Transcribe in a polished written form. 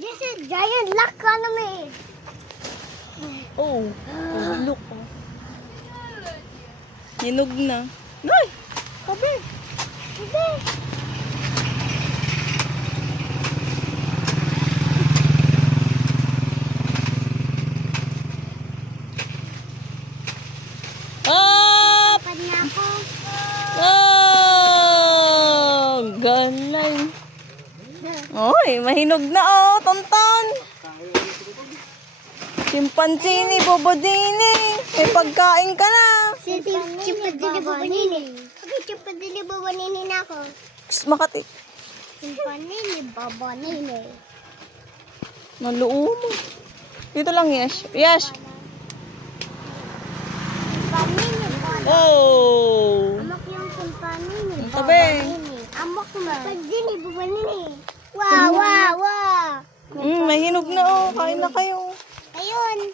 This is giant luck economy. Oh, look. Hinog na. Nay! Sabi! Sige. Up! Pad na ako. Oh! Galing. Oy, mahinog na oh, tonton. Chimpanzini, bobodini. May pagkain ka na. Chimpanzini babanini. Okay, chimpanzini babanini na ako. Psst, Makati. Chimpanzini babanini. Maluo mo. Dito lang, Yash. Yash. Chimpanzini babanini. Oh! Amak yung chimpanzini Ang tabi. babanini. Amak mo. Chimpanzini babanini. Wow, wow, wow. Mahinog na oh. Kain na kayo. Ayun.